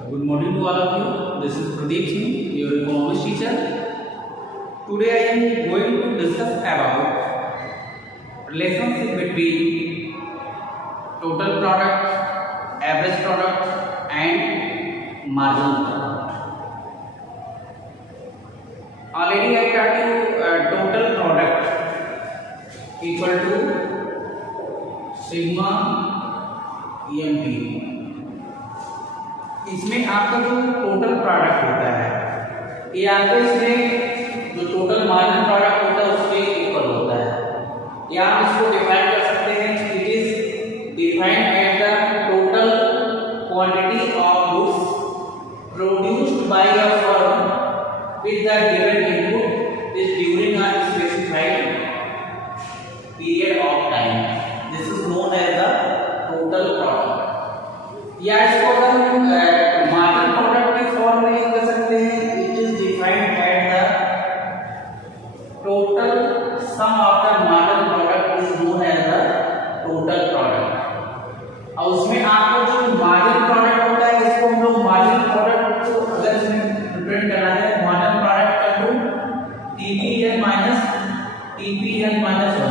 Good morning to all of you. This is Pradeep Singh, your economics teacher. Today I am going to discuss about relationship between total product, average product, and marginal product. Already I taught you total product equal to sigma EMP. इसमें आपका जो total product होता है ये आपका इसमें जो total margin product होता है उसके इक्वल होता है, या हम इसको डिफाइन कर सकते हैं। It is defined as the total quantity of goods produced by a firm with the given input is during a specified period of time. This is known as the total product. या इसको अगर हम margin product के form में लिख सकते हैं, it is defined at the total sum of the margin product is known as the total product. और उसमें आपको जो मार्जिन प्रोडक्ट होता है इसको हम लोग मार्जिन प्रोडक्ट को अगर इसमें रिप्रेजेंट करना है मार्जिन प्रोडक्ट का to TPN minus TPN minus 1।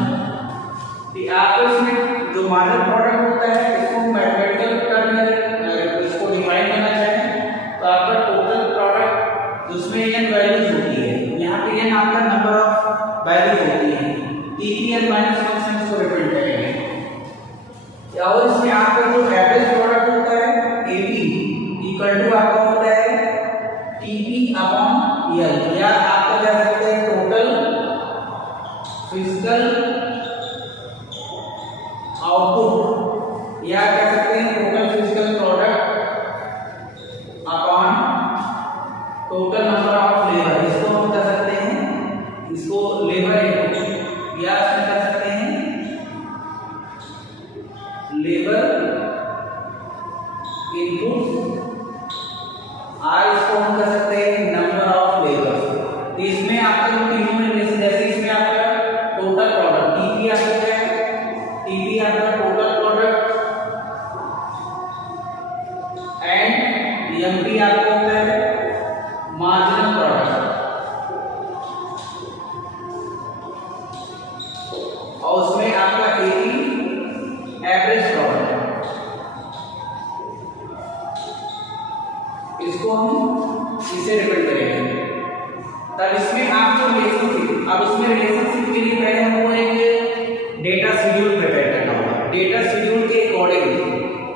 आपको इसमें जो मार्जिन प्रोडक्ट होता है इसको मैथमेटिकल टर्म में इसको डिफाइन करना चाहें तो आपका टोटल प्रोडक्ट जिसमें एन वैल्यूज होती है, यहाँ पे एन आपका नंबर ऑफ वैल्यूज होती है, टीपीएन माइनस 1 से इसको रिप्रेजेंट करेंगे। और इसमें आपका जो एवरेज प्रोडक्ट होता है एपी इक्वल टू आपका होता है टीपी अपॉन एल, या आपका कह सकते हैं टोटल फिजिकल आउटपुट, या कह सकते हैं total physical product upon total number of labour. इसको हम कह सकते हैं इसको लेबर इनपुट, या इसमें कह सकते हैं लेबर इनपुट, और इसको हम कह सकते हैं नंबर ऑफ लेबर। इसमें आपका जो तीनों में जैसे इसमें आपका टोटल प्रोडक्ट टीपी आपका टीपी आपका टोटल प्रोडक्ट एंड एमपी आपका होता है मार्जिनल प्रोडक्ट। और उसमें आपका एपी एवरेज प्रोडक्ट। इसको हम इसे रिप्रेजेंट करेंगे। तब इसमें आप जो रिलेशनशिप, अब उसमें रिलेशनशिप के लिए पहले हमको एक डेटा शेड्यूल प्रिपेयर करना होगा। डेटा शेड्यूल के अकॉर्डिंग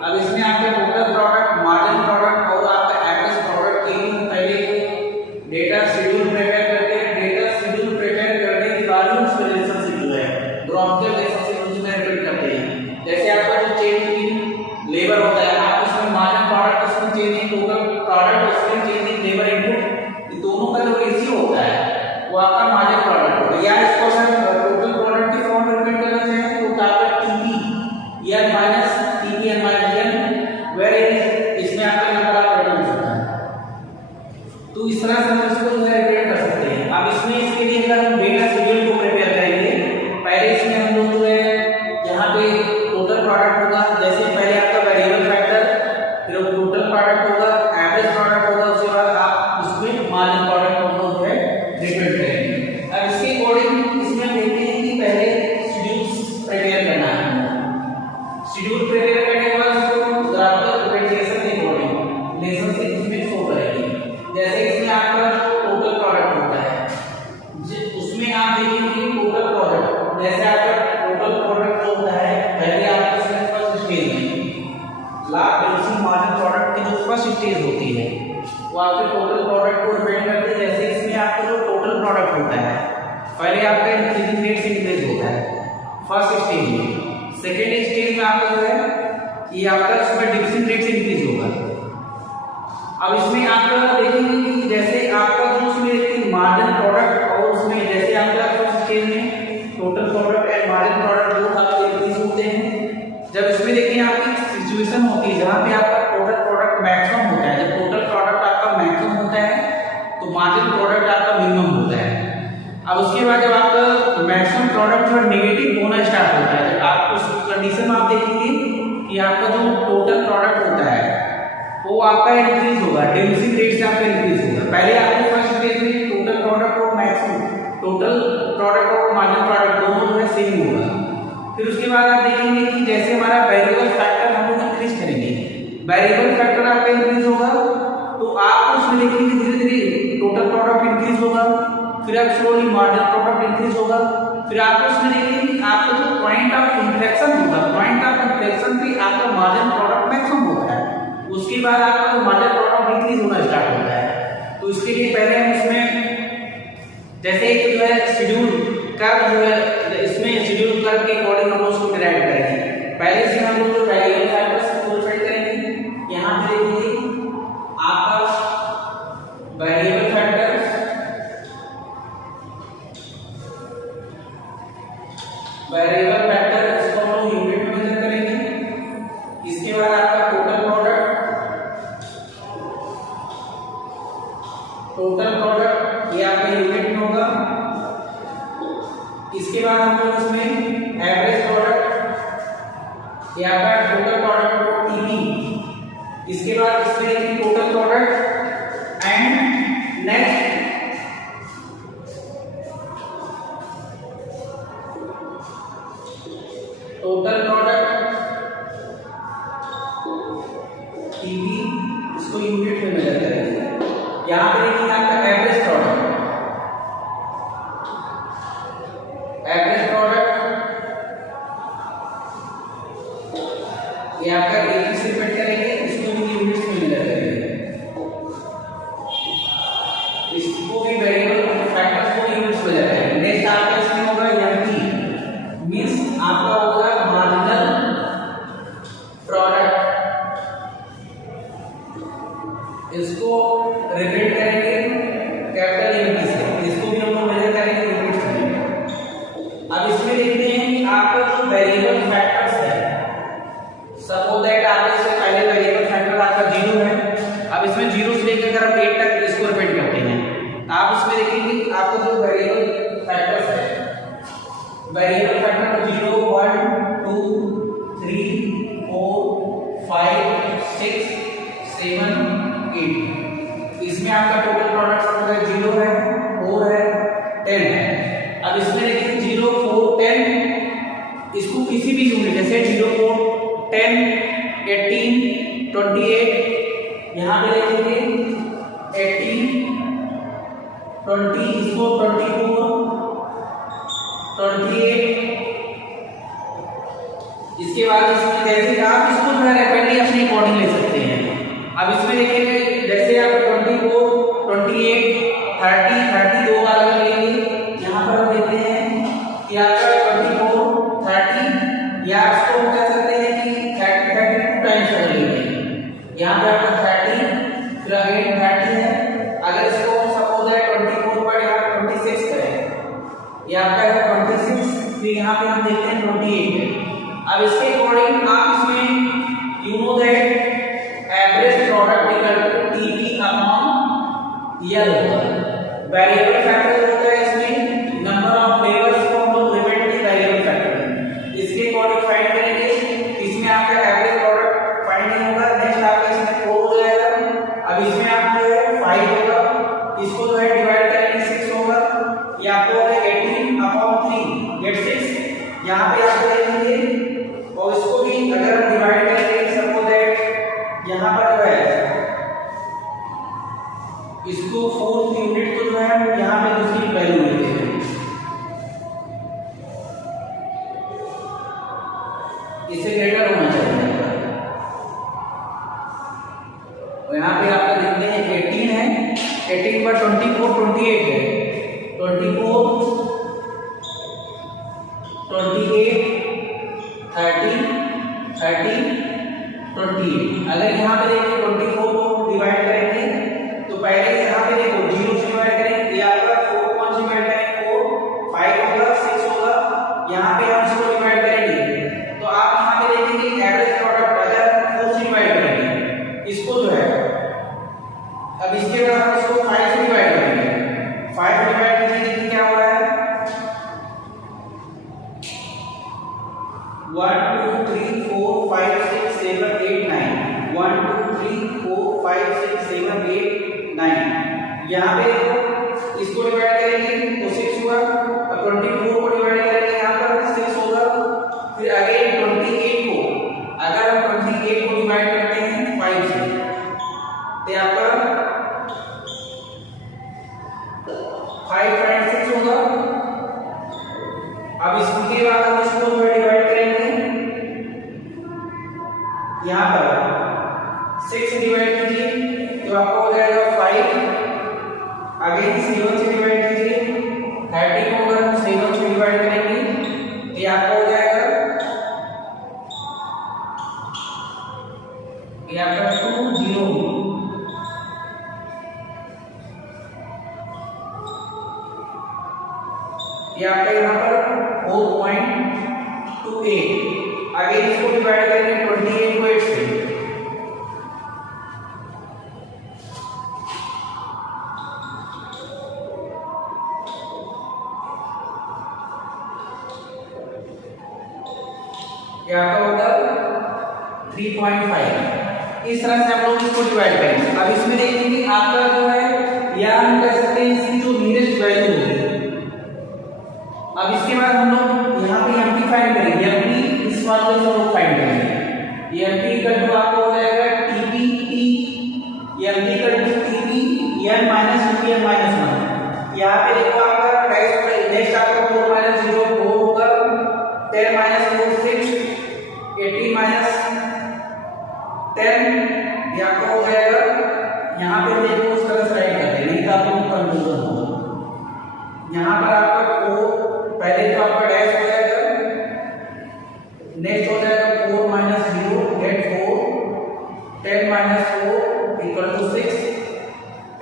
अब इसमें आपका टोटल प्रोडक्ट, मार्जिन प्रोडक्ट और आपका एवरेज प्रोडक्ट के लिए पहले डेटा शेड्यूल प्रिपेयर करते हैं। डेटा शेड्यूल प्रिपेयर करने के बाद ही उस रिलेशनशिप जो है ग्राफिकल रिलेशनशिप उसमें रिप्रेजेंट करते हैं। जैसे आपका जो चेंज इन लेबर होता है, आप उसमें मार्जिन प्रोडक्ट उसमें चेंज इन टोटल प्रोडक्ट उसमें चेंज इन लेबर इनपुट, इन दोनों का जो रेशियो होता है वो आपका मार्जिन प्रोडक्ट होता है। या इसको सर टोटल प्रोडक्ट के फॉर्म में रिप्रेजेंट करना चाहें तो आपका टीपी या minus TPN minus N, where इसमें आपका नंबर ऑफ रिटर्न होता है। तो इस तरह से हम इसको रिप्रेजेंट कर सकते हैं। अब इसमें इसके लिए अगर हम डेटा शेड्यूल को प्रिपेयर करेंगे, पहले इसमें हम लोग जो है यहाँ पे टोटल प्रोडक्ट होगा, जैसे पहले आपका वेरिएबल फैक्टर, फिर टोटल प्रोडक्ट होगा, एवरेज प्रोडक्ट होगा, उसके बाद आप उसमें मार्जिन प्रोडक्ट को जो है रिप्रेजेंट करेंगे। अब इसके अकॉर्डिंग इसमें देखते हैं कि पहले शेड्यूल प्रिपेयर करना है। शेड्यूल प्रिपेयर करने के बाद इसको ग्राफिकल रिप्रेजेंटेशन के अकॉर्डिंग रिलेशनशिप इसमें शो करेंगे। जैसे इसमें आपका टोटल प्रोडक्ट होता है, उसमें आप देखेंगे टोटल प्रोडक्ट, जैसे आपका टोटल प्रोडक्ट जो होता है पहले आपको इसमें फर्स्ट स्टेज में लाभ बेसिक मार्जिन प्रोडक्ट की जो फर्स्ट स्टेज होती है वो आपके टोटल प्रोडक्ट को रिप्रेजेंट करती है। जैसे इसमें आपका जो टोटल प्रोडक्ट होता है पहले आपका इंक्रीजिंग रेट से इंक्रीज होता है फर्स्ट स्टेज में। सेकेंड स्टेज में आपका जो है ये आपका इसमें डिक्रीजिंग रेट से इंक्रीज होगा। अब इसमें आपका देखेंगे कि जैसे आपका जो उसमें मार्जिन प्रोडक्ट और उसमें जैसे आपका फर्स्ट स्टेज में total product and margin product जो आपके इंक्रीज होते हैं। जब इसमें देखिए आपकी सिचुएशन होती है जहाँ पे आपका टोटल प्रोडक्ट मैक्सिमम होता है, जब टोटल प्रोडक्ट आपका मैक्सिमम होता है तो मार्जिन प्रोडक्ट आपका मिनिमम होता है। अब उसके बाद जब आपका मैक्सिमम प्रोडक्ट जो नेगेटिव होना स्टार्ट होता है, जब आप उस कंडीशन में आप देखेंगे कि आपका जो टोटल प्रोडक्ट होता है वो वो आपका इंक्रीज होगा, डिक्रीजिंग रेट से आपका इंक्रीज होगा। पहले आपको फर्स्ट स्टेज में टोटल प्रोडक्ट और मैक्सिमम टोटल प्रोडक्ट और मार्जिनल प्रोडक्ट दोनों जो है सेम होगा। फिर उसके बाद आप देखेंगे कि जैसे हमारा वेरिएबल फैक्टर हम लोग इंक्रीज करेंगे, वेरिएबल फैक्टर आपका इंक्रीज होगा तो आप उसमें देखेंगे धीरे धीरे टोटल प्रोडक्ट इंक्रीज होगा, फिर आप स्लोली मार्जिनल प्रोडक्ट इंक्रीज होगा, फिर आप उसमें देखेंगे आपका जो पॉइंट ऑफ इंफ्लेक्शन होगा, पॉइंट ऑफ इंफ्लेक्शन पे आपका मार्जिनल प्रोडक्ट मैक्सिमम होता है, उसके बाद आपका जो मार्जिनल प्रोडक्ट इंक्रीज होना स्टार्ट होता है। तो इसके लिए पहले हम इसमें जैसे एक जो है शेड्यूल कर्व जो है इसमें शेड्यूल कर्व के अकॉर्डिंग हम उसको डिराइव करेंगे। पहले से हम लोग जो वेरिएबल फैक्टर्स को डिफाइन करेंगे। यहां पे देखिए आपका वेरिएबल फैक्टर्स इसको हम लोग यूनिट में मेजर करेंगे। इसके बाद आपका टोटल प्रोडक्ट ये आपका यूनिट में होगा। इसके बाद हम लोग इसमें एवरेज प्रोडक्ट या आपका टोटल प्रोडक्ट को टीपी, इसके बाद इसमें देखिए total product and next total product TP, इसको यूनिट में मेजर करेंगे। यहां पे देखिए आपका एवरेज प्रोडक्ट ये आपका एक ही से डिपेंड करेंगे, इसको भी यूनिट्स में मेजर करेंगे, इसको भी वेरिएबल फैक्टर्स को यूनिट्स में मेजर करेंगे। नेक्स्ट आपका इसमें होगा एमपी, मींस आपका होगा मार्जिनल प्रोडक्ट, इसको रिलेट करेंगे कैपिटल एमपी से, इसको भी हम लोग मेजर करेंगे यूनिट्स में। अब इसमें देखते हैं कि आपका जो वेरिएबल फैक्टर्स है, सपोज दैट आपके इससे पहले वेरिएबल फैक्टर आपका 0 है। अब इसमें 0 से लेकर अगर हम 8 तक इसको रिपीट करते हैं, आप इसमें देखेंगे कि आपका जो वेरिएबल फैक्टर्स है, वेरिएबल फैक्टर 0 1 2 3 4 5 6 7 8, इसमें आपका टोटल प्रोडक्ट होगा 0 है, 4 है, 10 है। अब इसमें देखिए 0 4 10, इसको किसी भी यूनिट जैसे 0 4 10 18 28, यहां पे देखेंगे 18 20, इसको 24 28, इसके बाद इसमें जैसे आप इसको जो है रैपिडली अपने अकॉर्डिंग ले सकते हैं। अब इसमें देखेंगे जैसे आप 24 28 30 30 दो बार अगर लेंगे, यहां पर हम देखते हैं कि आपका 24 30 या इसको कह सकते हैं कि 32 टाइम्स कर लेंगे, यहाँ पे आपका 30 फिर अगेन 30 है। अगर इसको सपोज है 24 पर यहाँ 26 करें, ये आपका है 26, फिर यहाँ पे हम देखते हैं 28 है। अब इसके अकॉर्डिंग आप इसमें you know that average product equal to TP upon L होगा। वेरिएबल फैक्टर होता है इसमें नंबर ऑफ फ्लेवर्स को हम लोग लिमिट में वेरिएबल फैक्टर इसके अकॉर्डिंग फाइंड करेंगे। इसमें आपका एवरेज प्रोडक्ट फाइंड नहीं होगा, नेक्स्ट आपका इसमें 4 हो जाएगा। अब इसमें आप जो है 5 होगा, इसको जो है डिवाइड करेंगे 6 होगा, ये आपको होगा 18 अपॉन 3 गेट 6, यहाँ पे आप देखेंगे और इसको भी अगर हम डिवाइड करेंगे सपोज दैट यहाँ पर जो है इसको 4th यूनिट को जो है हम यहाँ पे दूसरी वैल्यू लेते हैं, इससे ग्रेटर होना चाहिए। और यहाँ पे आपका देखते हैं 18 है, 18 पर 24 28 है, 24 28 30 30 28। अगर यहाँ पे देखिए 24 को डिवाइड करेंगे तो पहले यहाँ पे देखो 0 से डिवाइड करेंगे, ये आपका 4 5 डिवाइड करेंगे 4 5 होगा 6 होगा, यहाँ पे हम इसको डिवाइड करेंगे तो आप यहाँ पे देखेंगे एवरेज प्रोडक्ट अगर 4 से डिवाइड करेंगे इसको जो है, अब इसके बाद हम इसको 5 से डिवाइड करेंगे, 5 डिवाइड कीजिए देखिए क्या हो रहा है 1 2 3 4 5 6 7 8 9, 1 2 3 4 यहाँ पे इसको डिवाइड करेंगे तो 6 हुआ, और 24 को डिवाइड करेंगे यहाँ पर 6 होगा, फिर अगेन 28 को, अगर हम 28 को डिवाइड करते हैं 5 से तो आपका 5.6 होगा। अब इसके बाद हम इसको डिवाइड करेंगे, यहाँ पर 6 डिवाइड कीजिए तो आपको हो जाएगा 5, अगेन 7 से डिवाइड कीजिए, 30 को अगर हम 7 से डिवाइड करेंगे तो ये आपका हो जाएगा, ये आपका 20, ये आपका यहाँ पर 4.28, अगेन इसको डिवाइड करेंगे 28 को 8 से, ये आपका होगा 3.5। इस तरह से हम लोग इसको डिवाइड करेंगे। अब इसमें देखेंगे आपका जो है, या हम कह सकते हैं इसकी जो नियरेस्ट वैल्यू होगी। अब इसके बाद हम लोग यहाँ पे एमपी फाइंड करेंगे, एमपी इस फॉर्मूले से हम लोग फाइंड करेंगे। ये एमपी का जो आपको हो जाएगा टीपी टी, ये एमपी का जो TP N minus TP N minus 1। यहाँ पे देखो आपका नेक्स्ट आपका 4 माइनस 0 4 होगा, 10 माइनस 4 6, 18 माइनस 10 ये आपका हो जाएगा। यहाँ पे देखो उस तरह से राइट करते हैं, नहीं तो आपको कंफ्यूजन होगा। यहाँ पर आपका 4 पहले तो आपका डैश हो जाएगा, नेक्स्ट हो जाएगा 4 minus 0 get 4, 10 minus 4 equal to 6,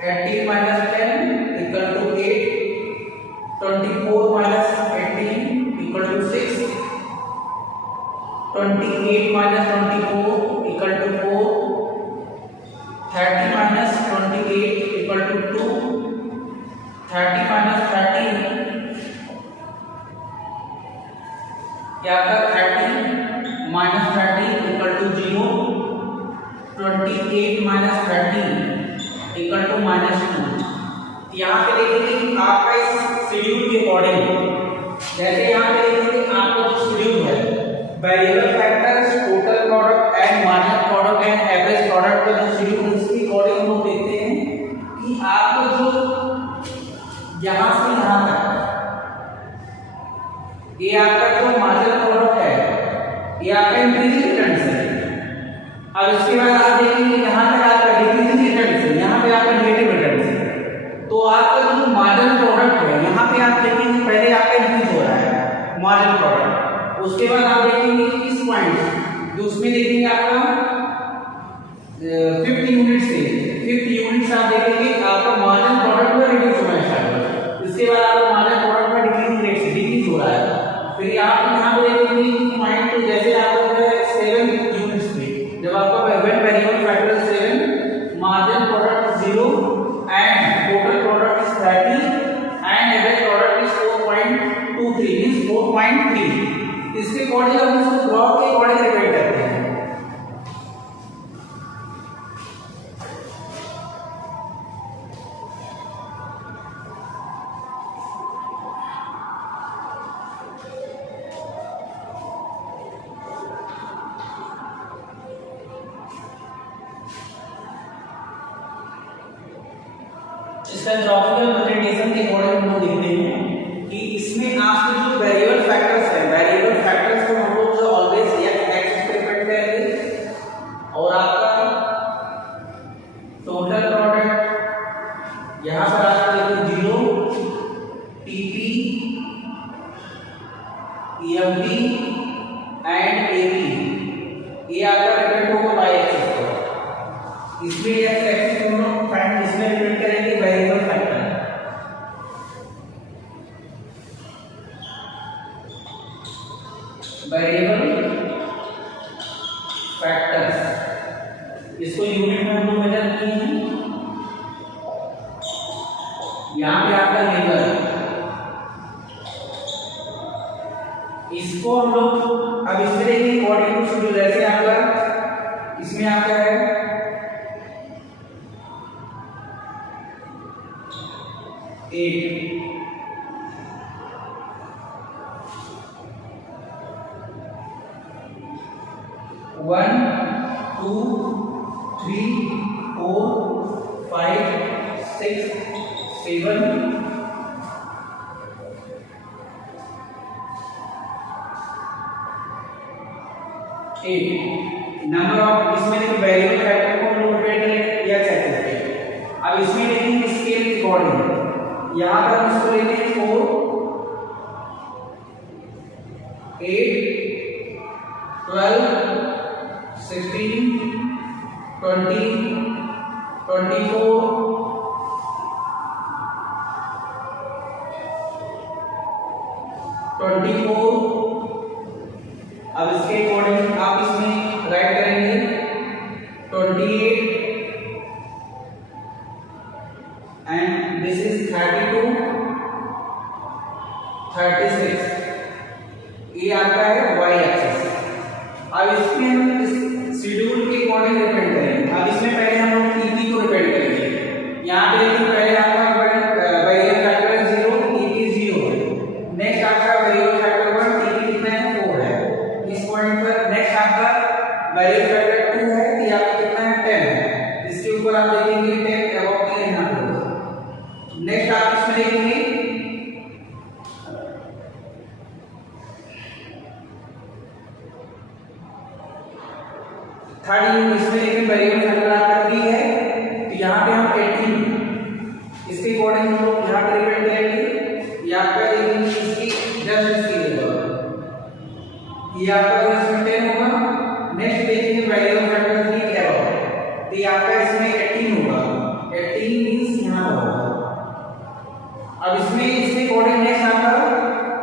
18 minus 10 equal to 8, 24 minus 18 equal to 6, 28 minus 24 equal to 4, 30 minus 28 equal to 2, 30 minus 30 या आपका 30 minus 30 equal to 0, 28 minus 30 equal to -2। यहाँ पे देखेंगे आपका इस शेड्यूल के अकॉर्डिंग, जैसे यहाँ पे देखेंगे आपका जो शेड्यूल है variable factors, total product and marginal product and average product का जो शेड्यूल है उसके अकॉर्डिंग हम लोग देखते हैं कि आपको जो यहाँ से यहाँ तक ये आपका जो मार्जिनल प्रोडक्ट है ये आपका इंक्रीजिंग रिटर्न्स है। अब इसके बाद आप देखेंगे यहाँ तक आपका डिक्रीजिंग रिटर्न्स है, यहाँ पे आपका नेगेटिव रिटर्न्स है। तो आपका जो मार्जिनल प्रोडक्ट है यहाँ पे आप देखेंगे पहले आपका इंक्रीज हो रहा है मार्जिनल प्रोडक्ट, उसके बाद आप देखेंगे इस पॉइंट जो उसमें देखेंगे आपका 50 यूनिट से 50 यूनिट आप देखेंगे आपका मार्जिनल प्रोडक्ट में रिड्यूस होना स्टार्ट होगा। इसके बाद आपका मार्जिनल प्रोडक्ट में डिक्रीजिंग रेट से डिक्रीज हो रहा है। फिर आप यहाँ पे देखेंगे पॉइंट जैसे आपको जो है 7 यूनिट्स पे जब आपका variable factor 7, marginal product 0 and total product is 30 and average product is 4.23 means 4.3। इसके अकॉर्डिंग हम इसको ग्राफ के अकॉर्डिंग रिलेट करते हैं। इसका ग्राफिकल प्रेजेंटेशन के अकॉर्डिंग हम लोग देखते हैं कि इसमें आपके जो वेरिएबल फैक्टर्स हैं, वेरिएबल फैक्टर्स को हम लोग जो ऑलवेज एक्स पे डिपेंड करेंगे, और आपका टोटल प्रोडक्ट यहाँ पर आपका देखिए 0, टीपी, ईएमपी एंड एपी, ये आपका डिपेंड होगा बाय एक्सिस पर। इसमें एक्स एक्सिस हम लोग फाइंड इसमें डिपेंड करेंगे वेरिएबल फैक्टर। वेरिएबल फैक्टर्स इसको यूनिट में हम लोग मेजर किए हैं। यहाँ पे आपका लेबर, इसको हम लोग अब इसमें देखिए अकॉर्डिंग टू शेड्यूल, जैसे आपका इसमें आपका है 8 1 2 3 4 5 6 7 8 नंबर ऑफ इसमें देखो वेरिएबल फैक्टर को हम लोग रिपीट करेंगे या चेक करते हैं। अब इसमें देखेंगे स्केल के अकॉर्डिंग यहां पर हम इसको लेते हैं 4 8 12 16 20 24 24 अब इसके अकॉर्डिंग आप इसमें राइट करेंगे 28 एंड दिस इज 32 36 ये आपका है y एक्सिस। अब इसमें हम इस शेड्यूल के अकॉर्डिंग रिप्रेजेंट करेंगे। अब इसमें पहले हम लोग टीपी को रिप्रेजेंट करेंगे। यहाँ पे देखिए पहले आपका वेरिएबल फैक्टर है 0 टीपी 0 है। नेक्स्ट आपका वेरिएबल फैक्टर 1 टीपी कितना है 4 है। इस पॉइंट पर नेक्स्ट आपका वेरिएबल फैक्टर 2 है तो आपका कितना है 10 है। इसके ऊपर आप देखेंगे 10 अबव 10 यहाँ पर। नेक्स्ट आप इसमें देखेंगे थर्ड यूनिट इसमें लेकिन वेरिएबल फैक्टर आपका 3 है तो यहाँ पे हम 18 इसके अकॉर्डिंग हम लोग यहाँ पे रिप्रेजेंट करेंगे। ये आपका लेकिन इसकी 10 इसकी होगा, ये आपका इसमें 10 होगा। नेक्स्ट देखेंगे वेरिएबल फैक्टर 3 क्या होगा तो ये आपका इसमें 18 होगा। 18 मींस यहाँ होगा। अब इसमें इसके अकॉर्डिंग नेक्स्ट आपका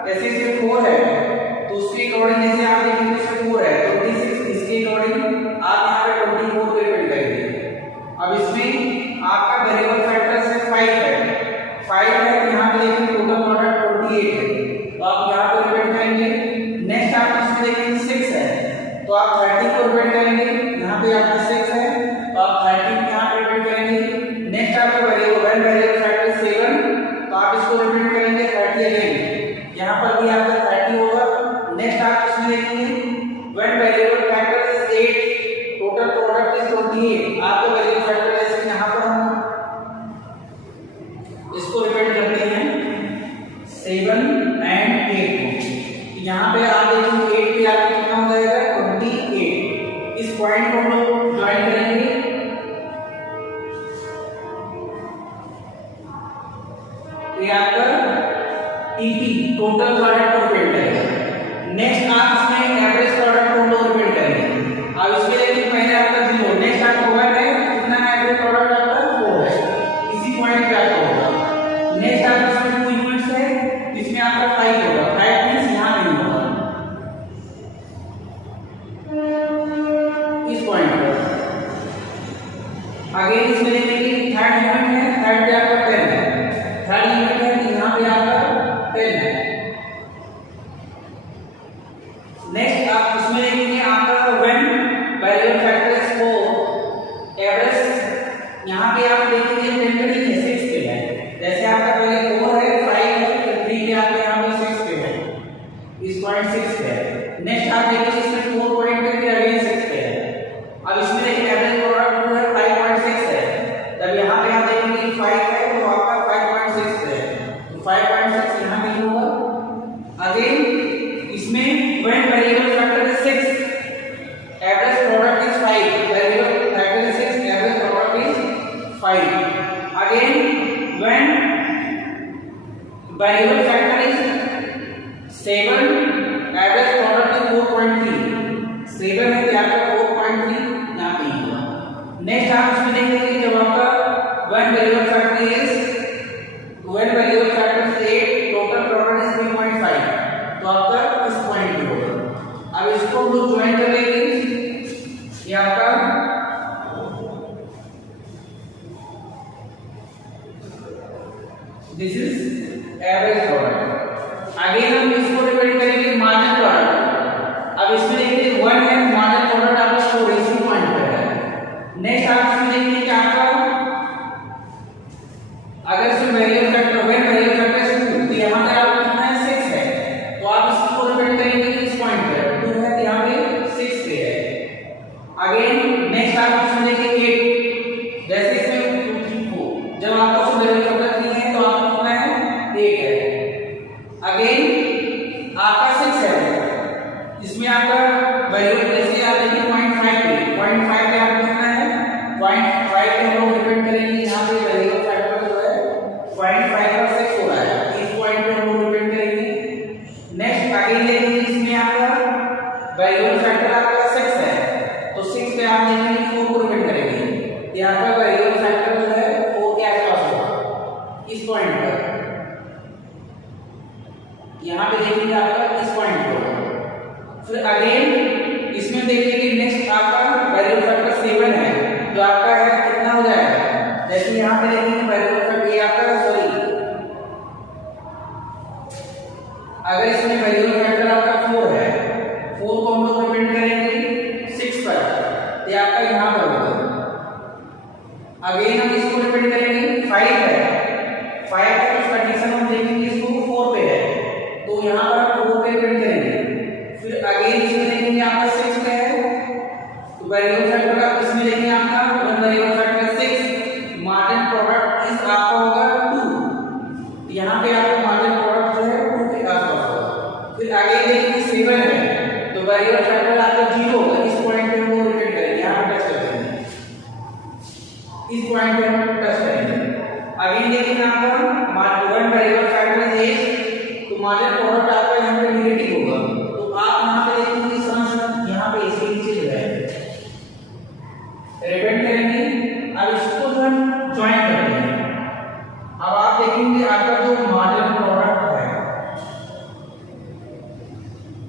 जैसे इसमें 4 है तो उसके अकॉर्डिंग जैसे आप देखेंगे इसमें 4 है 26 इसके अकॉर्डिंग आप यहाँ पे 24 को रिप्रेजेंट करेंगे। अब इसमें आपका वेरिएबल फैक्टर से 5 है 5 है तो यहाँ पे देखेंगे टोटल प्रोडक्ट 28 है तो आप यहाँ पे रिप्रेजेंट करेंगे। नेक्स्ट आप इसमें देखेंगे 6 है तो आप 30 को रिप्रेजेंट करेंगे। यहाँ पे आपका 6 है तो आप 30 यहाँ पे रिप्रेजेंट करेंगे। नेक्स्ट आपका वेरिएबल फैक्टर 7 तो आप इसको रिप्रेजेंट करेंगे 30 अगेन, यहाँ पर भी आपका 30 होगा। नेक्स्ट आप इसमें देखेंगे when variable factor is 8 total product is 28 आपका वेरिएबल फैक्टर जैसे यहाँ पर हम इसको रिप्रेजेंट करते हैं 7 एंड 8 यहाँ पे आप देखेंगे 8 पे आपका कितना हो जाएगा 28। इस पॉइंट को हम लोग ज्वाइन करेंगे। ये आपका टीपी टोटल प्रोडक्ट को रिप्रेजेंट करेगा। नेक्स्ट आप इसमें एवरेज प्रोडक्ट को लोग रिप्रेजेंट करेंगे। अब इसमें देखिए पहले आपका 0 नेक्स्ट आपका 1 है कितना एवरेज प्रोडक्ट आपका 4 है इसी पॉइंट पे आपका होगा। नेक्स्ट आप इसमें 2 यूनिट्स है इसमें आपका 5 होगा 5 मींस यहाँ नहीं होगा इस पॉइंट पर। आगे इसमें देखेंगे थर्ड यूनिट है थर्ड पे आपका 10 है थर्ड यूनिट है तो यहाँ पे आपका 10 है। नेक्स्ट आप इसमें देखेंगे आपका when variable factor is 4 average यहाँ पे आप देखेंगे 10 पे नहीं है 6 पे है। जैसे आपका पहले 4 है 5 है तो 3 पे आपके यहाँ पे 6 पे है इस पॉइंट 6 पे है। नेक्स्ट आप देखेंगे इसमें 4 पॉइंट पे फिर अगेन 6 पे है। अब इसमें देखिए एवरेज प्रोडक्ट जो है 5.6 है तब यहाँ पे आप देखेंगे 5 है तो आपका 5.6 पे है तो 5.6 यहाँ पे होगा। अगेन इसमें when variable factor is 6 average product is 5 variable factor is 6 average product is 5। Again when variable factor is 7 average product is 4.3 7 है तो आपका 4.3 यहाँ पे होगा। नेक्स्ट आप इसमें देखेंगे जब आपका when variable factor is 8 total product is 3.5 तो आपका इस पॉइंट पे होगा। अब इसको हम लोग ज्वाइन कर लेंगे। ये आपका this is average product. Again हम इसको रिप्रेजेंट करेंगे मार्जिन प्रोडक्ट। अब इसमें देखिए 1 है मार्जिन प्रोडक्ट आपका 4 इसी पॉइंट पे है। नेक्स्ट आप इसमें देखिए कि आपका अगर इसमें वेरिएबल फैक्टर व्हेन हम लोग डिपेंड करेंगे, यहाँ पे वेरिएबल फैक्टर जो है 0.5 और 6 हो रहा है, इस पॉइंट पे हम लोग डिपेंड करेंगे। नेक्स्ट अगेन देखेंगे, इसमें आपका वेरिएबल फैक्टर आपका 6 है, तो 6 पे आप देखेंगे 4 को डिपेंड करेंगे, यहाँ पर वेरिएबल फैक्टर जो है 4 के आसपास होगा इस पॉइंट पर। यहाँ पे देखेंगे आपका इस पॉइंट पर। फिर अगेन इसमें देखेंगे नेक्स्ट आपका वेरिएबल फैक्टर 7 है, जो आपका है कितना हो जाएगा, जैसे यहाँ पे देखेंगे वेरिएबल फैक्टर ये आपका सॉरी, अगर इसमें वेरिएबल फैक्टर आपका 4 है, 4 को हम लोग डिपेंड करेंगे 6 पर, ये आपका यहाँ पर होगा। अगेन हम इसको डिपेंड करेंगे 5 है, 5 का कुछ कंडीशन हम देखेंगे इसको 4 पे है, तो यहाँ पर 4 पे डिपेंड करेंगे। फिर अगेन इसमें देखेंगे आपका 6 पे है, तो वेरिएबल फैक्टर का इसमें देखेंगे आपका one variable factor 6, margin product इस आपका होगा 2, यहाँ पे आपका मार्जिन प्रोडक्ट जो है 2 के आसपास होगा। फिर आगे देखेंगे 7 है, तो वेरिएबल फैक्टर आपका 0 होगा, इस पॉइंट पे हम लोग डिपेंड करेंगे, यहाँ पे टच करेंगे, इस पॉइंट पे हम टच करेंगे। अगेन देखेंगे आपका वन वेरिएबल फैक्टर है 8, तो मार्जिन प्रोडक्ट आपका यहाँ पे नेगेटिव होगा, तो आप यहाँ पे देखेंगे इस तरह यहाँ पे इसके नीचे जो है डिपेंड करेंगे। अब इसको जो हम ज्वाइन करते हैं, अब आप देखेंगे आपका जो मार्जिन प्रोडक्ट है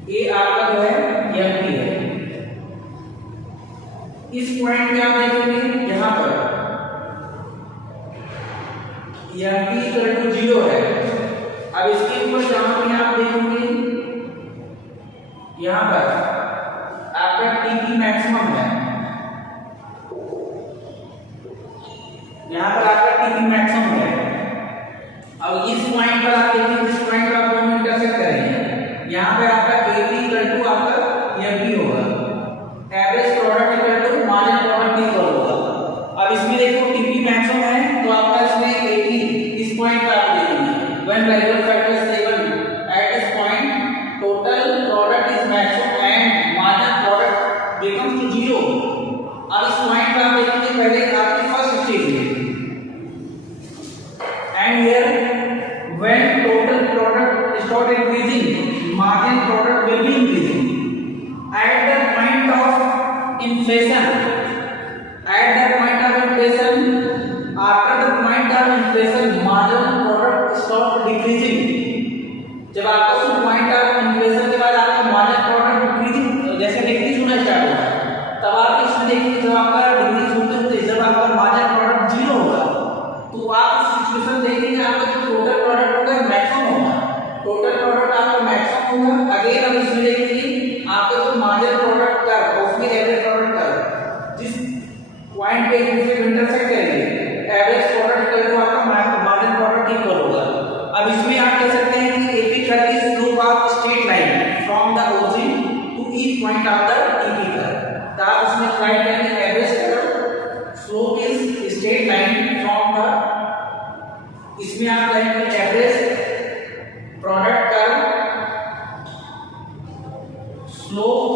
ये आपका जो है एमपी है, इस पॉइंट पे आप देखेंगे यहाँ पर एमपी इक्वल टू 0 है। अब इसके ऊपर जहां पे आप देखेंगे यहाँ पर आपका टीपी मैक्सिमम है, यहाँ पर आपका टीपी मैक्सिमम है। अब इस पॉइंट पर आप देखेंगे, इस पॉइंट पर आप दोनों इंटरसेक्ट करेंगे, यहाँ पे आपका एपी इक्वल टू आपका एमपी होगा, average product equal to margin product equal होगा। अब इसमें देखो टीपी मैक्सिमम है, तो आपका इसमें एपी इस पॉइंट पर आप देखेंगे when variable factor 7 at this point total product is maximum and margin product becomes to 0। अब इस पॉइंट पर आप देखेंगे पहले आपकी फर्स्ट स्टेज है, and here when total product start increasing margin product will be increasing at the point of inflation, after the point of inflation margin product start decreasing। जब आपका उस पॉइंट ऑफ इन्फ्लेशन के बाद आपका margin product decreasing जैसे decrease होना start होगा, तब आप इसमें देखिए जब आपका डिक्रीज होते होते जब आपका मार्जिन प्रोडक्ट 0 होगा, तो आप सिचुएशन देखेंगे आपका जो टोटल प्रोडक्ट होगा मैक्सिमम होगा, टोटल प्रोडक्ट आपका मैक्सिमम होगा। अगेन हम इसमें देखेंगे आपका जो मार्जिन प्रोडक्ट का उसमें एवरेज प्रोडक्ट का जिस पॉइंट पे इनसे इंटरसेक्ट करेंगे एवरेज प्रोडक्ट का जो आपका मार्जिन प्रोडक्ट इक्वल होगा। अब इसमें आप कह सकते हैं कि AP curve is slope of straight line from the origin to each point of the TP curve, तो आप इसमें राइट करेंगे average curve slope is straight line from the, इसमें आप कहेंगे average product curve slope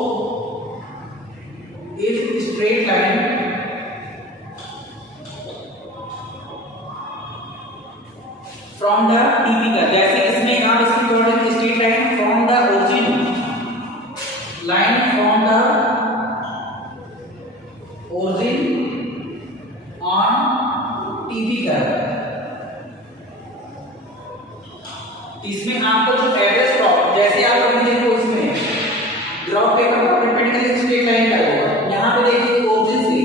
is straight line from the TP curve, जैसे इसमें आप इसकी according straight line from the origin line from the origin on TP curve, इसमें आपको जो एवरेज ड्रॉप जैसे आप अभी देखो इसमें ड्रॉप के परपेंडिकुलर स्ट्रेट लाइन का होगा, यहाँ पे देखिए ओरिजिन से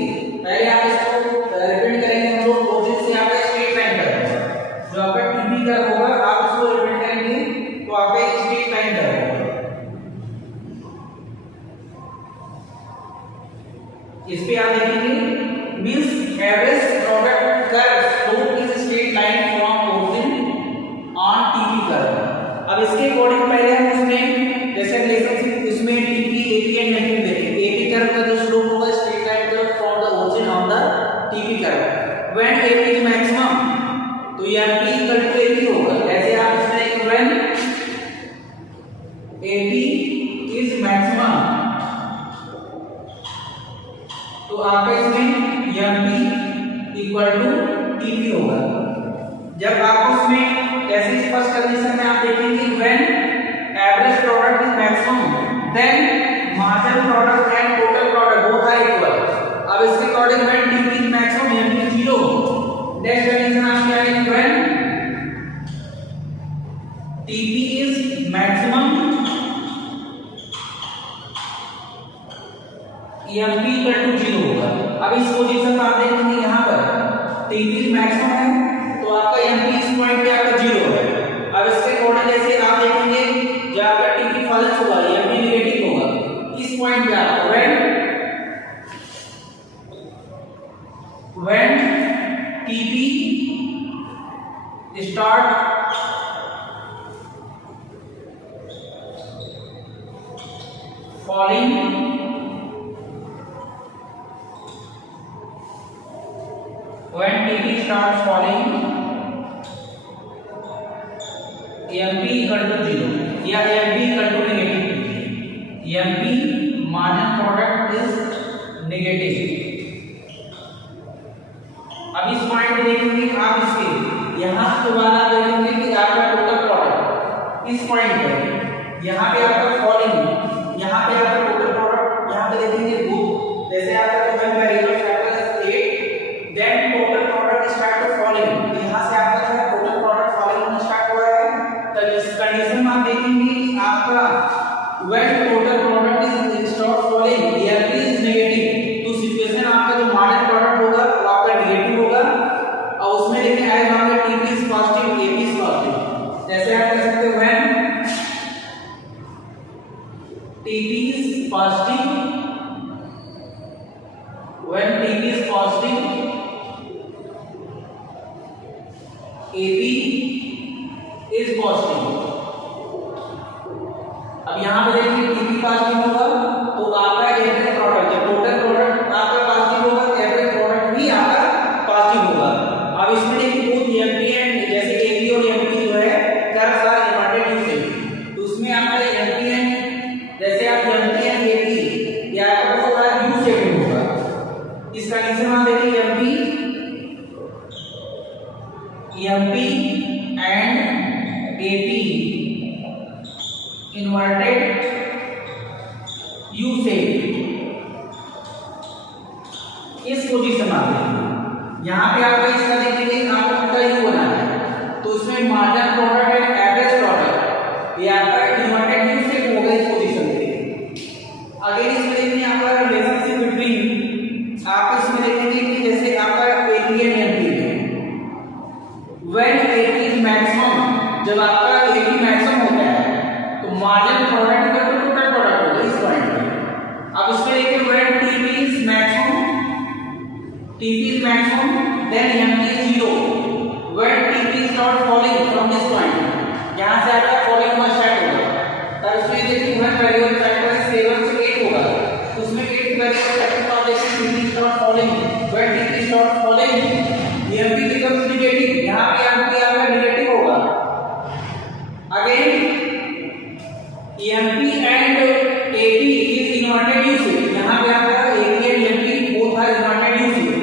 पहले आप इसको रिप्रेजेंट करेंगे हम लोग ओरिजिन से आपका स्ट्रेट लाइन का होगा, जो आपका टीपी का होगा आप उसको रिप्रेजेंट करेंगे तो आपका स्ट्रेट लाइन का होगा। इस पे आप देखेंगे means average product curve slope is straight line from origin on TP curve. अब इसके अकॉर्डिंग पहले हम उसमें जैसे रिलेशनशिप इसमें टीपी एपी एंड एमपी देखेंगे, एपी कर्व का जो स्लोप होगा straight line curve from the origin on the TP curve, when AP is maximum तो एमपी इक्वल टू एपी होगा, जैसे आप इसमें व्हेन एपी इज मैक्सिमम तो आपका इसमें एमपी इक्वल टू टीपी होगा। जब आप उसमें ऐसी फर्स्ट कंडीशन में आप देखेंगे when average product is maximum then marginal product and total product both are equal. अब इसके according when TP is maximum MP 0। Next condition आप क्या है when TP is maximum MP equal to 0 होगा। अब इस पोजीशन में आप देखेंगे यहाँ पर टीपी मैक्सिमम है तो आपका एमपी इस पॉइंट पे आपका 0 है। अब इसके अकॉर्डिंग जैसे आप देखेंगे जब आपका टीपी फॉल्स होगा एमपी नेगेटिव होगा इस पॉइंट पे आपका when TP start falling when TP starts falling MP equal to 0 या MP equal to negative MP margin product is negative। अब इस पॉइंट पे देखेंगे आप इसके यहाँ दोबारा देखेंगे कि आपका टोटल प्रोडक्ट इस पॉइंट पे यहाँ पे आपका फॉलिंग यहाँ पे आपका टोटल प्रोडक्ट यहाँ पे देखेंगे बुक जैसे आपका जो है वेरिएबल फैक्टर है 8 then total product start to falling यहाँ से आपका जो है टोटल प्रोडक्ट फॉलिंग होना स्टार्ट हुआ है। तो इस कंडीशन में आप देखेंगे कि आपका when total product is start falling MP is negative तो सिचुएशन आपका जो मार्जिन प्रोडक्ट होगा वो आपका नेगेटिव होगा और उसमें लेकिन आएगा आपका TP is positive AP is positive. जैसे आप कह सकते हो when TP is positive when TP is positive AP is positive। अब यहाँ पे देखिए TP पॉजिटिव होगा तो आपका एवरेज प्रोडक्ट जब टोटल प्रोडक्ट आपका पॉजिटिव होगा एवरेज प्रोडक्ट भी आपका पॉजिटिव होगा। अब इसमें देखिए बोथ एमपी एंड जैसे एपी और एमपी जो है कर्व्स आर इन्वर्टेड यूसेज तो उसमें आपका एमपी एंड जैसे आप जानते हैं एपी या आपको बहुत सारा यू शेप होगा। इस कंडीशन में आप देखिए MP and AP inverted U shape इस पोजीशन में आते हैं। यहाँ पे आपका इसका देखेंगे आपको पूरा यू बना है तो इसमें marginal product and average product ये आपका इन्वर्टेड यू शेप होगा इस पोजीशन पे। अगेन इसमें देखेंगे आपका रिलेशनशिप बिटवीन आप इसमें देखेंगे कि जैसे आपका एपी एंड एमपी है व्हेन एपी इज मैक्सिमम जब आपका एपी मैक्सिमम होता है तो मार्जिनल प्रोडक्ट का टोटल प्रोडक्ट होगा इस पॉइंट पे। अब इसमें देखिए when TP is maximum then MP is 0 when TP start falling from this point यहां से आपका फॉलिंग होना स्टार्ट होगा। तब इसमें देखिए व्हेन वेरिएबल फैक्टर 7 से 8 होगा तो उसमें 8 वेरिएबल फैक्टर का देखिए TP start falling when TP start falling MP becomes negative यहां पे एमपी आपका नेगेटिव होगा। Again MP and AP is inverted U shape यहां पे आपका AP and MP both are inverted U shape.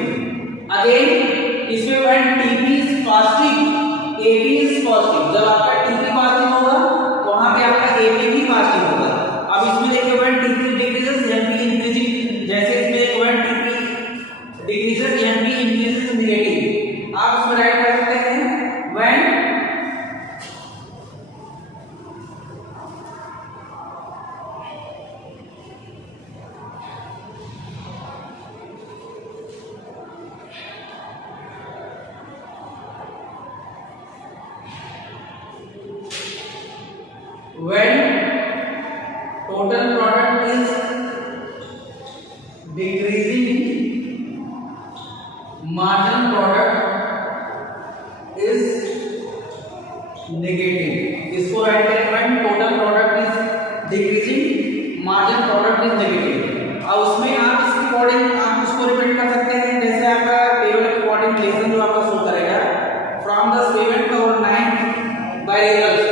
Again इसमें when TP is positive AP is positive जब आपका टीपी पॉजिटिव होगा तो वहां पे आपका एपी भी पॉजिटिव होगा। अब इसमें देखिए when TP decreases MP increasing जैसे इसमें when TP decreases MP increases negative आप इसमें राइट कर सकते हैं when when total product is decreasing marginal product is negative। इसको राइट करें when total product is decreasing marginal product is negative। अब उसमें आप इसके अकॉर्डिंग आप उसको रिपीट कर सकते हैं जैसे आपका टेबल के अकॉर्डिंग रिलेशन जो आपका शो करेगा फ्रॉम द 7th और 9th वेरिएबल्स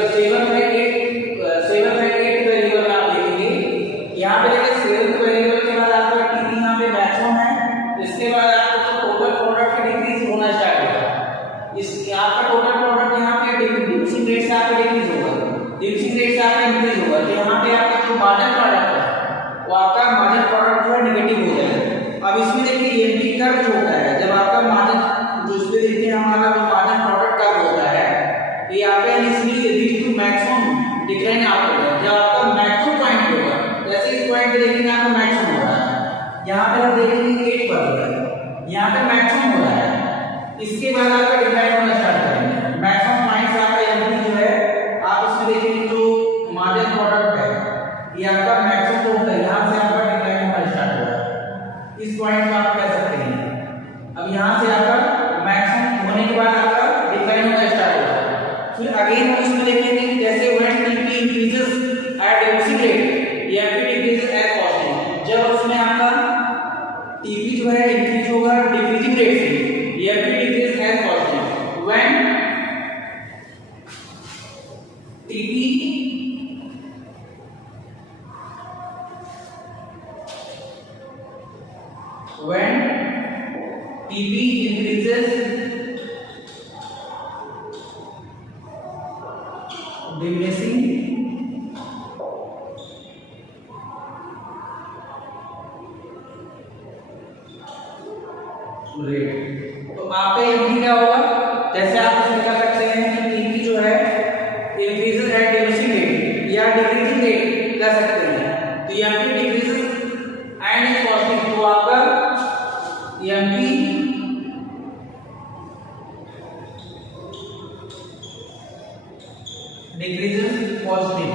7 बाय 8 वेरिएबल आप देखेंगे यहाँ पे देखिए 7th वेरिएबल के बाद आपका टीपी यहाँ पे मैक्सिमम है इसके बाद आपको टोटल प्रोडक्ट डिक्रीज हमारा जो मार्जिन प्रोडक्ट का होता है ये यहाँ पे initially reach to maximum decline आपको है जब आपका मैक्सिमम पॉइंट होगा, जैसे इस पॉइंट पे देखेंगे आपका मैक्सिमम हो रहा है, यहाँ पे आप देखेंगे 8 पर हो रहा है, यहाँ पे मैक्सिमम हो रहा है, इसके बाद आपका डिक्लाइन होना स्टार्ट करेंगे। मैक्सिमम पॉइंट से आपका एमपी जो है आप इसमें देखेंगे जो मार्जिन प्रोडक्ट है ये आपका मैक्सिमम होता है, यहाँ से आपका डिक्लाइन होना स्टार्ट हो रहा है, इस पॉइंट को आप कह सकते हैं। अब यहाँ से आपका मैक्सिमम होने के बाद आपका डिक्लाइन होना स्टार्ट होगा। फिर अगेन हम इसमें देखेंगे जैसे when TP increases eight decreasing rate या फिर डिक्रीजेस एट कॉस्टिंग, जब उसमें आपका टीपी जो है इंक्रीज होगा डिक्रीजिंग रेट से या फिर decrease at costing, when TP increases diminishing rate, तो आप एमपी क्या होगा, जैसे आप इसमें क्या सकते हैं कि टीपी जो है इंक्रीजेस एट डिमिनिशिंग रेट या डिक्रीजिंग रेट कह सकते हैं, तो एमपी डिक्रीजेस एंड कॉस्टिंग, तो आपका एमपी डिक्रीजेस पॉजिटिव,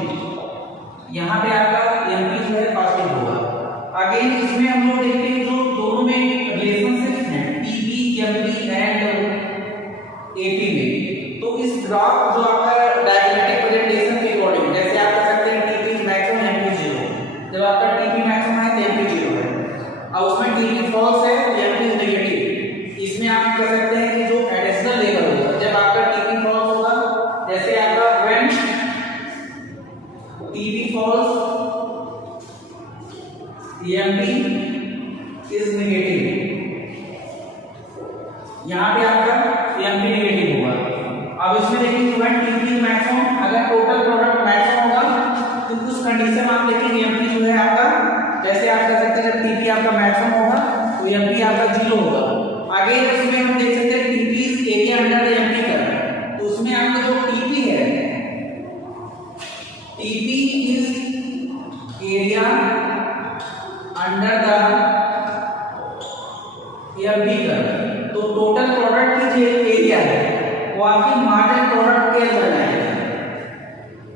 यहाँ पे आपका एमपी जो है पॉजिटिव होगा। अगेन इसमें हम लोग देखते हैं जो दोनों में रिलेशनशिप है टीपी एमपी एंड एपी में, तो इस ग्राफ जो आपका डायग्रामेटिक प्रेजेंटेशन के अकॉर्डिंग जैसे आप कह सकते हैं टीपी मैक्सिमम एमपी 0, जब आपका टीपी मैक्सिमम है तो एमपी 0 है, और उसमें टीपी फॉल्स है तो एमपी नेगेटिव। इसमें आप कह सकते हैं कि जो एडिशनल लेवल होगा जब आपका टीपी फॉल्स होगा, जैसे आपका when TP falls MP is negative, यहाँ पे आपका एमपी नेगेटिव होगा। अब इसमें देखेंगे व्हेन टीपी मैक्सिमम, अगर टोटल प्रोडक्ट मैक्सिमम होगा तो उस कंडीशन में आप देखेंगे एमपी जो है आपका, जैसे आप कह सकते हैं टीपी आपका मैक्सिमम होगा तो एमपी आपका 0 होगा। आगे इसमें हम देख सकते हैं TP is area under the MP का, तो उसमें आपका जो टीपी है TP is area under the MP का, तो टोटल प्रोडक्ट की जो एरिया है वो आपकी मार्जिन प्रोडक्ट के अंदर है,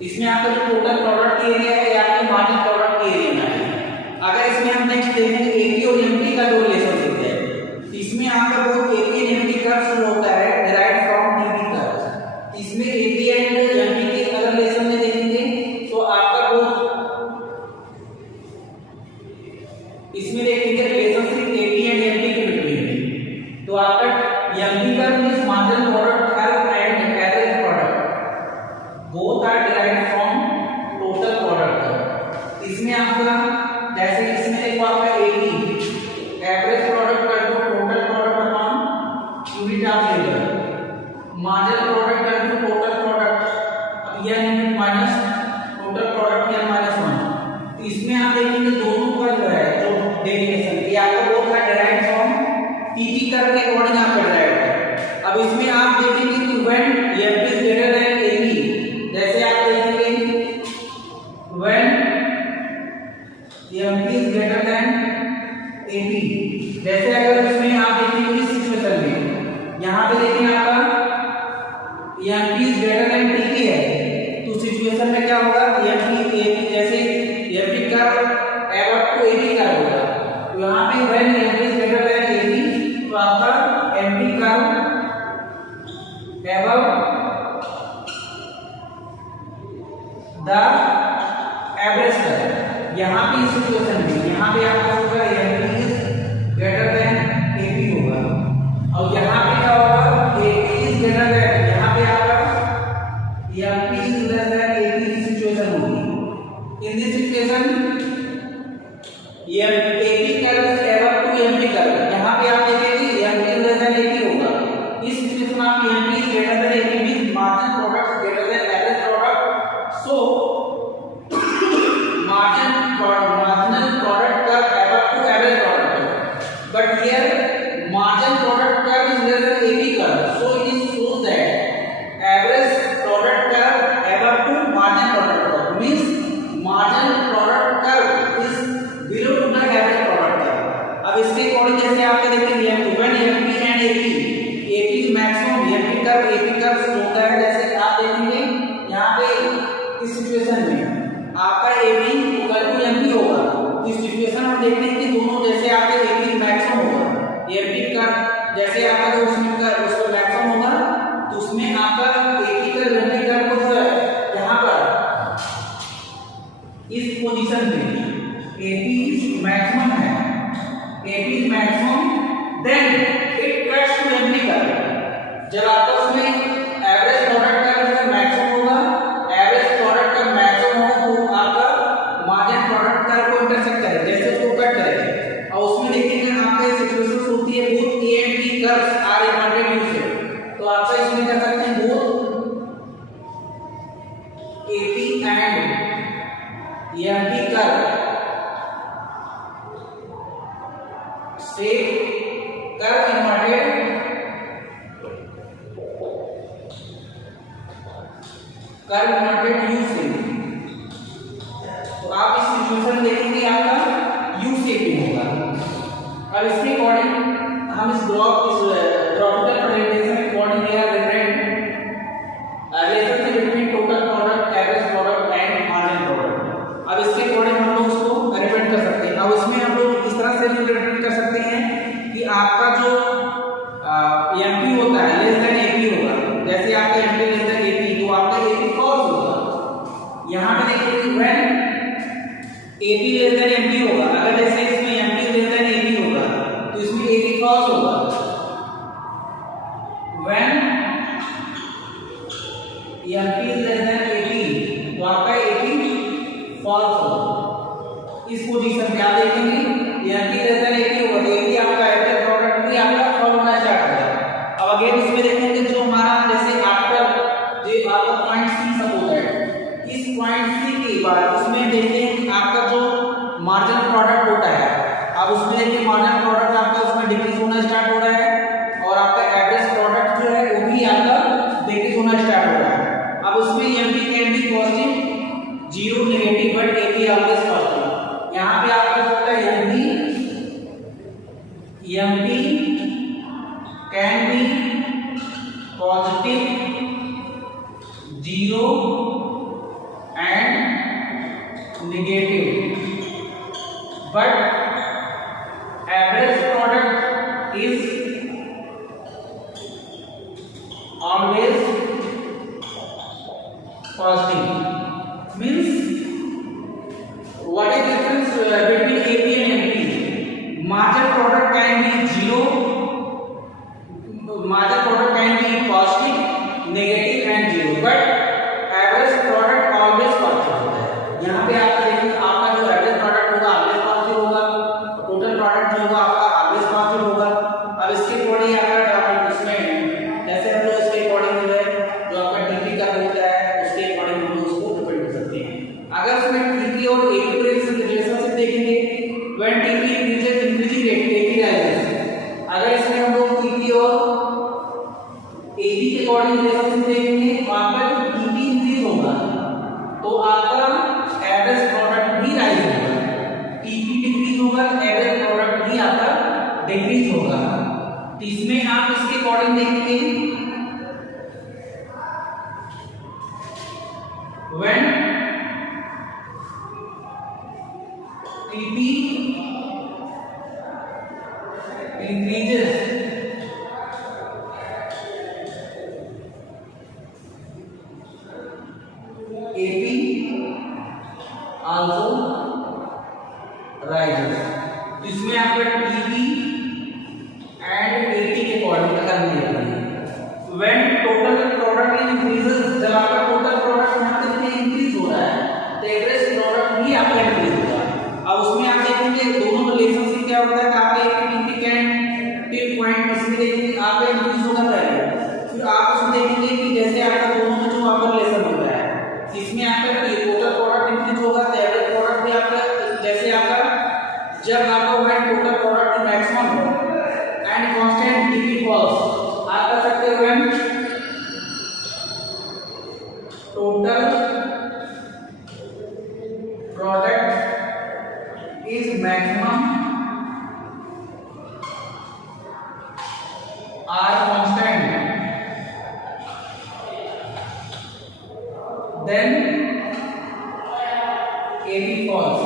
इसमें आपका जो टोटल प्रोडक्ट की एरिया है या आपकी मार्जिन प्रोडक्ट की एरिया में है। अगर इसमें हम नेक्स्ट देखेंगे एपी और एमपी का जो रिलेशनशिप है, इसमें आपका वो एपी एंड एमपी कर्व शुरू होता है डिराइव्ड फ्रॉम टीपी कर्व, इसमें एपी एंड एमपी के अगर रिलेशन में देखेंगे तो आपका वो इसमें देखेंगे रिलेशनशिप एपी एंड एमपी के बिटवीन में, तो आपका MP curve means margin product curve and average product both are derived from total product. इसमें आपका जैसे इसमें देखो आपका एपी एवरेज प्रोडक्ट का total product upon unit of labour, margin product का टोटल प्रोडक्ट, अब यह यूनिट माइनस टोटल प्रोडक्ट या -1, तो इसमें आप देखेंगे दोनों का जो है जो डेरिवेशन ये आपको वो था डिराइव फ्रॉम टीपी कर्व के अकॉर्डिंग आपका डिराइव है। अब इसमें आप देखेंगे कि when MP is greater than AP, जैसे आप देखेंगे when MP is greater than AP, जैसे अगर इसमें आप देखेंगे इस सिचुएशन में यहाँ पे देखेंगे आपका MP is greater than TP है, तो सिचुएशन में क्या होगा एमपी एपी जैसे MP curve above to AP curve होगा, तो यहाँ पे when MP is greater than AP तो आपका MP curve above the average curve, यहाँ पे इस सिचुएशन में यहाँ पे आपका होगा MP is greater than AP होगा, और यहाँ पे क्या होगा एपी इज ग्रेटर देन, यहाँ पे आपका MP is less than AP की सिचुएशन होगी। In this situation AP curve is above to MP curve, यहाँ पे आप देखेंगे MP is less than AP होगा, इस सिचुएशन में आप MP is greater than AP means margin product greater than average product, so marginal product curve MP curve AP curve होता है। जैसे आप देखेंगे यहाँ पे इस सिचुएशन में आपका एपी इक्वल टू एमपी होगा, तो इस सिचुएशन में देखते हैं कि दोनों जैसे आपका एपी मैक्सिमम होगा, एमपी कर्व जैसे आपका जो उसमें कर्व उसका मैक्सिमम होगा, तो उसमें आपका एपी कर्व एमपी कर्व को जो है यहाँ पर इस पोजीशन पे एपी मैक्सिमम है, AP maximum then it cuts to MP curve. जब आपस में एवरेज प्रोडक्ट का जो मैक्सिमम होगा, एवरेज प्रोडक्ट का मैक्सिमम होगा, तो आपका मार्जिन प्रोडक्ट कर्व को इंटरसेक्ट करेगा, जैसे उसको कट करेगा। और उसमें देखिए आपका सिचुएशन होती है both A and B curves are inverted U shape, तो आपका इसमें क्या करते हैं both AP and MP curve से कर्व इन्वर्टेड यू शेप, तो आप इस सिचुएशन देखेंगे आपका यू शेप में होगा। अब इसके अकॉर्डिंग हम इस ग्राफिकल प्रेजेंटेशन के according we are represent relationship between total product, average product and margin product. अब इसके अकॉर्डिंग हम लोग उसको रिप्रेजेंट कर सकते हैं। अब इसमें हम लोग इस तरह से रिप्रेजेंट कर सकते हैं कि आपका जो एमपी होता है लेस देन एपी होगा, जैसे आपका एमपी लेस देन एपी, तो आपका एपी फॉल्स होगा। यहाँ पे देखिए when AP less than MP होगा, अगर जैसे इसमें एमपी लेस देन एपी होगा तो इसमें एपी फॉल्स होगा। When MP less than AP तो आपका एपी फॉल्स होगा। इस पोजीशन पे आप देखेंगे एमपी लेस देन एपी होगा, तो एपी आपका एवरेज प्रोडक्ट भी आपका फॉल होना स्टार्ट हो जाएगा। अब अगेन इसमें देखेंगे जो हमारा जैसे आफ्टर जो आपका पॉइंट सी सपोज है, इस पॉइंट सी के बाद उसमें देखते हैं कि आपका जो मार्जिन प्रोडक्ट होता है, अब उसमें देखिए मार्जिन प्रोडक्ट आपका उसमें डिक्रीज होना स्टार्ट हो रहा है, और आपका एवरेज प्रोडक्ट जो है वो भी आपका डिक्रीज होना स्टार्ट हो रहा है। अब उसमें MP can be positive, zero negative, but AP always positive. यहाँ पे आपका जो होता है MP can be positive, zero and negative, but average product is always positive. Means what is difference between AP and MP? Margin product can be zero, margin product can be positive, negative and zero, but average product always positive होता है। यहाँ पे आप देखिए आपका जो average product होगा always positive होगा, टोटल प्रोडक्ट जो होगा आपका ऑलवेज पॉजिटिव होगा। अब इसके अकॉर्डिंग आपका इसमें जैसे हम लोग इसके अकॉर्डिंग जो है जो आपका टीपी का होता है उसके अकॉर्डिंग हम लोग उसको डिपेंड कर सकते हैं। अगर इसमें टीपी और एपी रिलेशनशिप देखेंगे, when TP increases increasing rate AP rises. अगर इसमें हम लोग टीपी और एपी के अकॉर्डिंग रिलेशनशिप देखेंगे तो आपका जो टीपी इंक्रीज होगा तो आपका एवरेज प्रोडक्ट भी राइज होगा, टीपी डिक्रीज होगा, एवरेज प्रोडक्ट भी आपका डिक्रीज होगा। तो इसमें आप इसके अकॉर्डिंग देखेंगे when TP increases AP also rises. तो इसमें आपका टीपी एंड एपी के अकॉर्डिंग करनी है। व्हेन टोटल प्रोडक्ट इंक्रीजेस, जब आपका टोटल प्रोडक्ट यहाँ पे इंक्रीज हो रहा है तो एवरेज प्रोडक्ट भी आपका इंक्रीज होगा। अब उसमें आप देखेंगे दोनों रिलेशनशिप क्या होता है कि आपका टीपी कैन टिल पॉइंट इसमें देखेंगे आपका इंक्रीज होगा पहले, फिर आप उसमें देखेंगे कि जैसे आपका दोनों में जो आपका रिलेशन होता है इसमें आपका टोटल प्रोडक्ट इंक्रीज होगा तो एवरेज प्रोडक्ट भी आपका जैसे आपका जब आपका when total product maximum and constant TP falls, आप कर सकते हो when total product is maximum are constant then AB falls.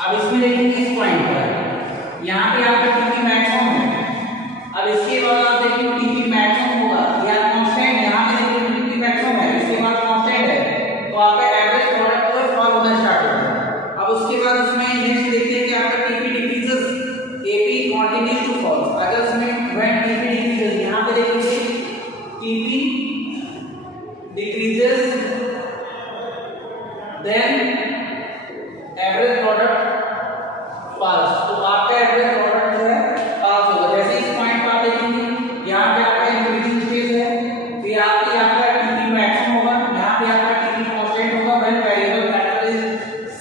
अब इसमें देखेंगे इस पॉइंट पर यहाँ पे आपका टीपी मैक्सिमम है। अब इसके बाद आप देखिए टीपी मैक्सिमम होगा या कांस्टेंट, यहाँ पे देखिए टीपी मैक्सिमम है, इसके बाद कांस्टेंट है, तो आपका एवरेज प्रोडक्ट जो है फॉल होना स्टार्ट होगा। अब उसके बाद उसमें नेक्स्ट देखते हैं कि आपका TP decreases, AP continues to fall. अगर उसमें व्हेन टीपी डिक्रीजेस, यहाँ पे देखिए TP decreases then average product falls, तो आपका एवरेज प्रोडक्ट जो है पास होगा। जैसे इस पॉइंट पर आप देखेंगे यहाँ पे आपका इंक्रीजिंग स्टेज है, फिर आपका टीपी मैक्सिमम होगा, यहाँ पे आपका टीपी कांस्टेंट होगा when variable factor is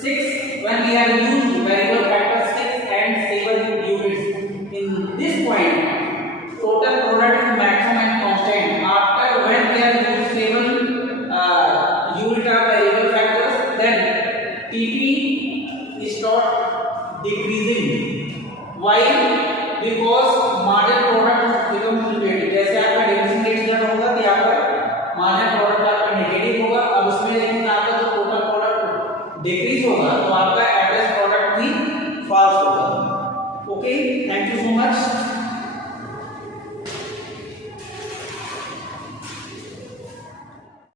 6, when we are used variable factor 6 and 7 units in this point total product is maximum and constant. After when we are used 7 unit of variable factors, then TP start decreasing. Why? Because marginal product becomes negative. जैसे आपका decreasing rate जब होगा तो आपका marginal product आपका negative होगा। अब उसमें लेकिन आपका जो टोटल प्रोडक्ट डिक्रीज होगा तो आपका एवरेज प्रोडक्ट भी फॉल्स होगा। Okay, thank you so much.